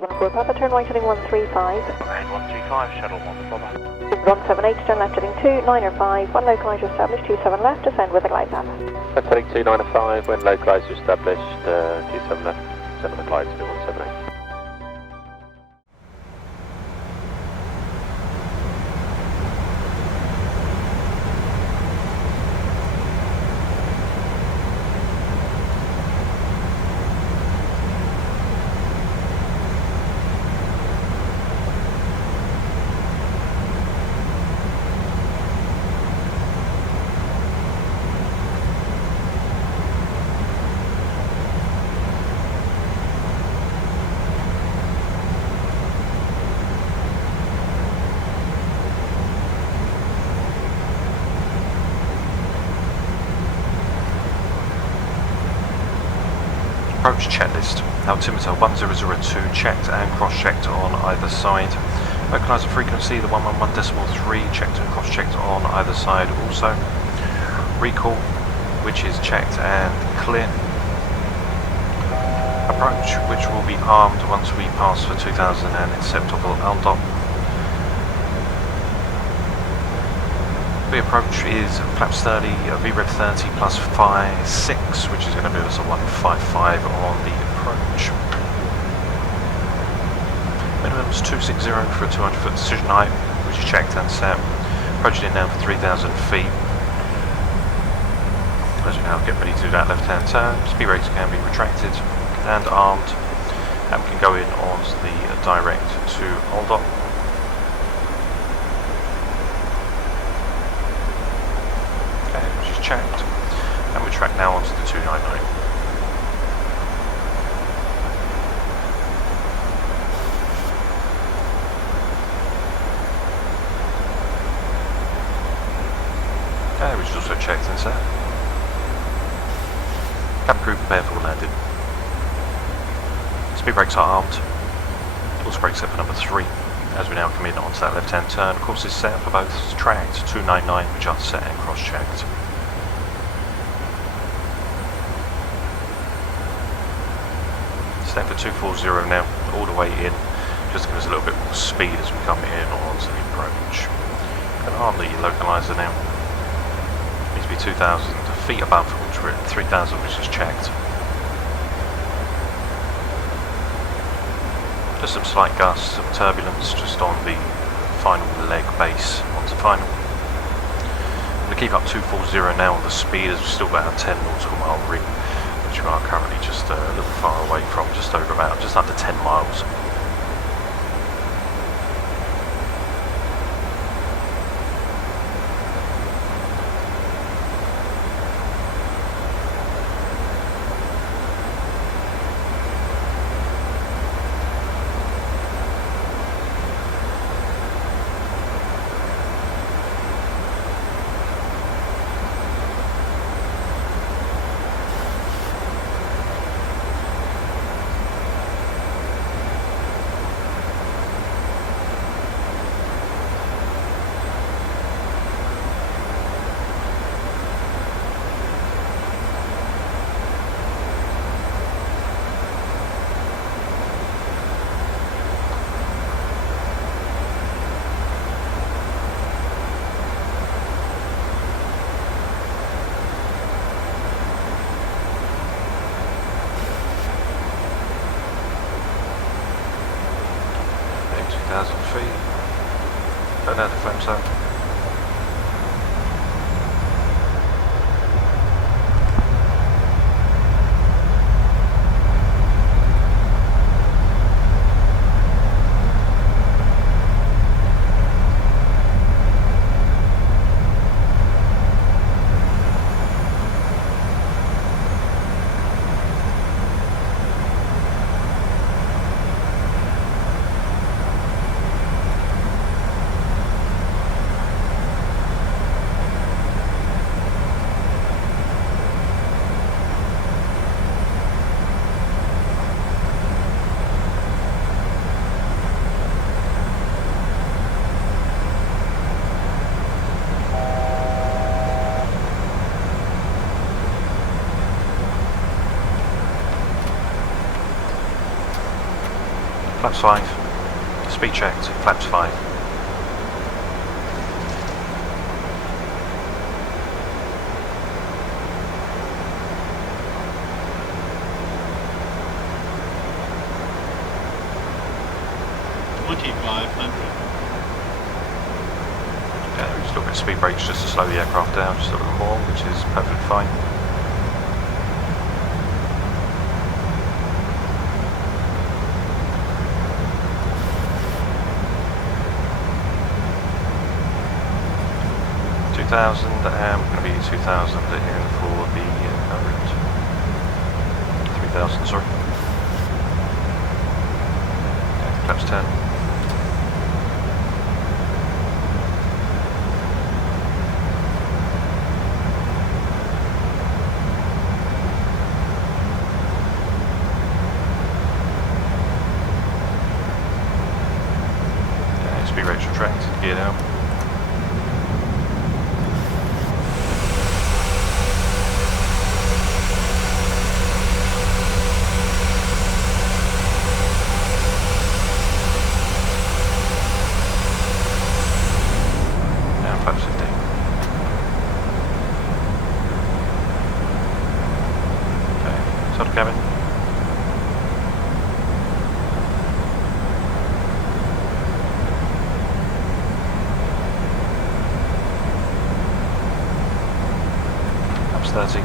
Papa, turn right heading 135. Head 135, shuttle 1 Papa. 178, turn left heading 29 or 5, one localizer established, 27 left, descend with a glide path. Left heading 29 or 5, when localizer established, 27 left, descend with a glide to 178. Approach checklist. Altimeter 1002 checked and cross-checked on either side. Localizer frequency, the 111.3 checked and cross-checked on either side also. Recall, which is checked and clear. Approach, which will be armed once we pass for 2000 and acceptable LDOT. The approach is flaps 30, VREV 30 plus 6, which is going to do us a 155 on the approach. Minimum's 260 for a 200 foot decision height, which is checked and set. Approaching in now for 3000 feet. As we now get ready to do that left hand turn, speed brakes can be retracted and armed, and we can go in on the direct to LDOT. Checked, and we track now onto the 299. Okay, which is also checked and set. Cabin crew prepare for landing. Speed brakes are armed. Auto brake set for number 3. As we now come in onto that left hand turn, course is set for both tracked 299, which are set and cross checked. Set for 240 now, all the way in, just to give us a little bit more speed as we come in onto the approach. Going to arm the localizer now. Needs to be 2,000 feet above, which we're at 3,000, which is checked. Just some slight gusts, some turbulence just on the final leg base onto final. I'm going to keep up 240 now on the speed as we've still got our 10 nautical mile ring, which we are currently just a little far away from, just under 10 miles. Don't have the flames up. Flaps 5. Speed checked. Flaps 5. We've still got speed brakes just to slow the aircraft down just a little more, which is perfectly fine. And we're going to be 2000 in for the route. 3000, sorry. Okay, flaps 10. Okay, speed rates retracted, gear down. Cabin. Flaps 30.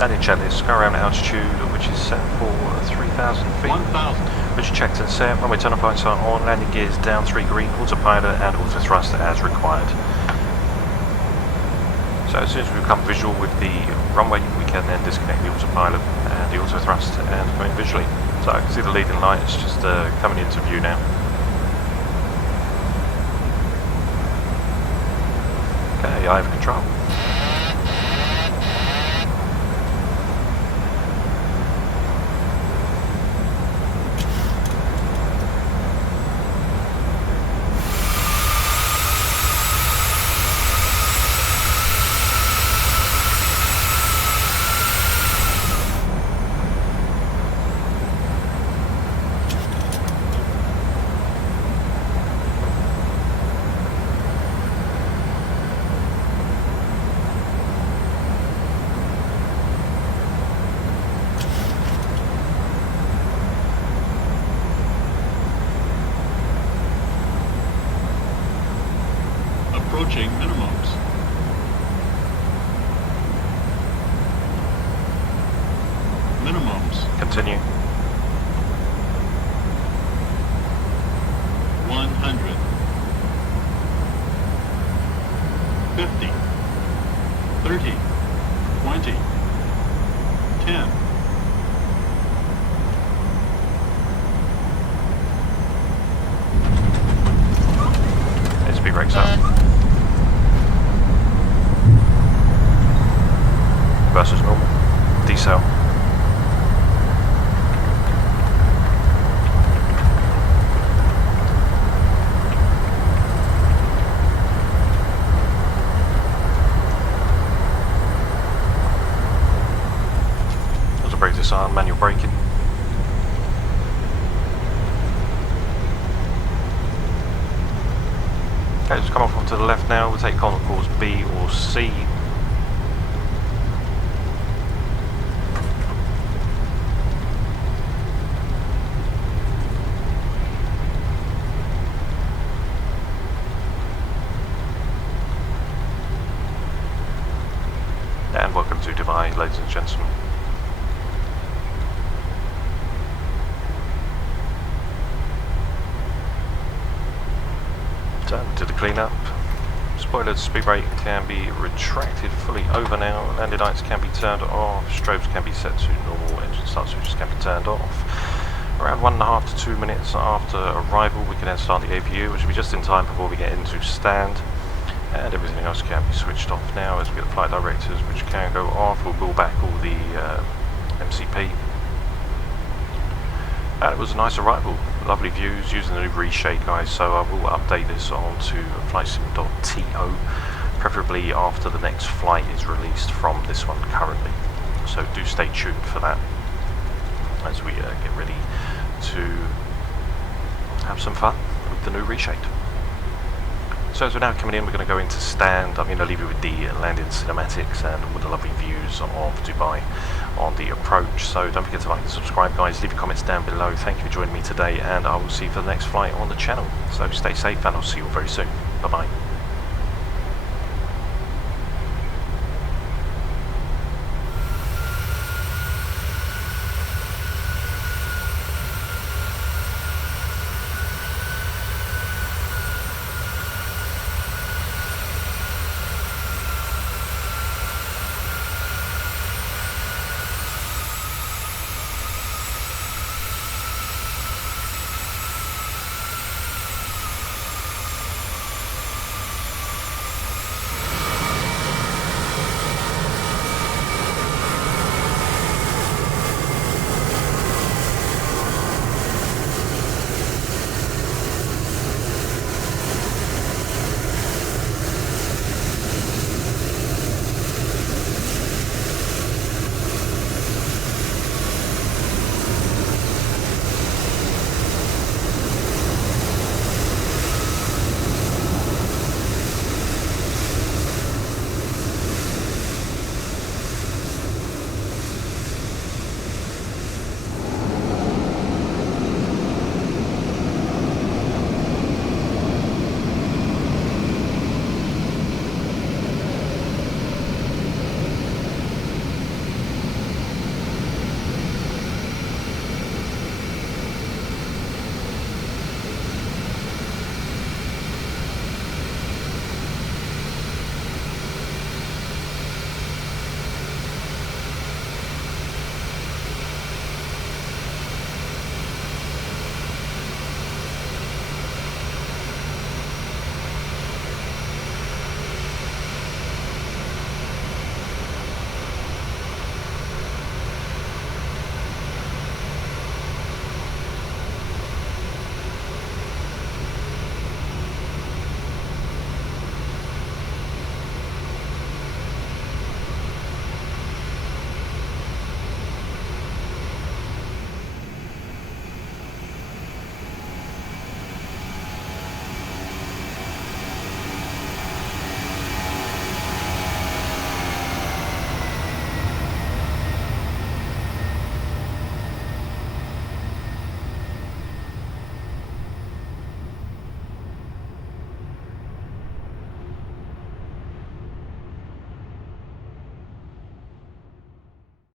Landing checklist, go around altitude, which is set for 3,000 feet. 1,000. Which checked and set. Runway turn off lights are on. Landing gears down 3 green. Autopilot and auto thrust as required. So as soon as we become visual with the runway, we can then disconnect the autopilot and the auto thrust and come in visually. So I can see the leading lights just coming into view now. Okay, I have control. Approaching minimums. Minimums. Continue. 100. 50. 30. 20. 10. Speed brakes up. Versus normal. Decel. Auto brake disarm, manual braking. Okay, just come off onto the left now. We'll take course B or C. And welcome to Dubai, ladies and gentlemen. Turn to the cleanup. Spoilers, speed brake can be retracted fully over now. Landing lights can be turned off. Strobes can be set to normal. Engine start switches can be turned off. Around 1.5 to 2 minutes after arrival, we can then start the APU, which will be just in time before we get into stand. And everything else can be switched off now as we get the flight directors, which can go off. We'll build back all the MCP. And it was a nice arrival. lovely views using the new reshade, guys, so I will update this onto flightsim.to, preferably after the next flight is released from this one currently. So do stay tuned for that as we get ready to have some fun with the new reshade. So as we're now coming in, we're going to go into stand. I'm going to leave you with the landing cinematics and all the lovely views of Dubai on the approach. So don't forget to like and subscribe, guys. Leave your comments down below. Thank you for joining me today, and I will see you for the next flight on the channel. So stay safe, and I'll see you all very soon. Bye bye.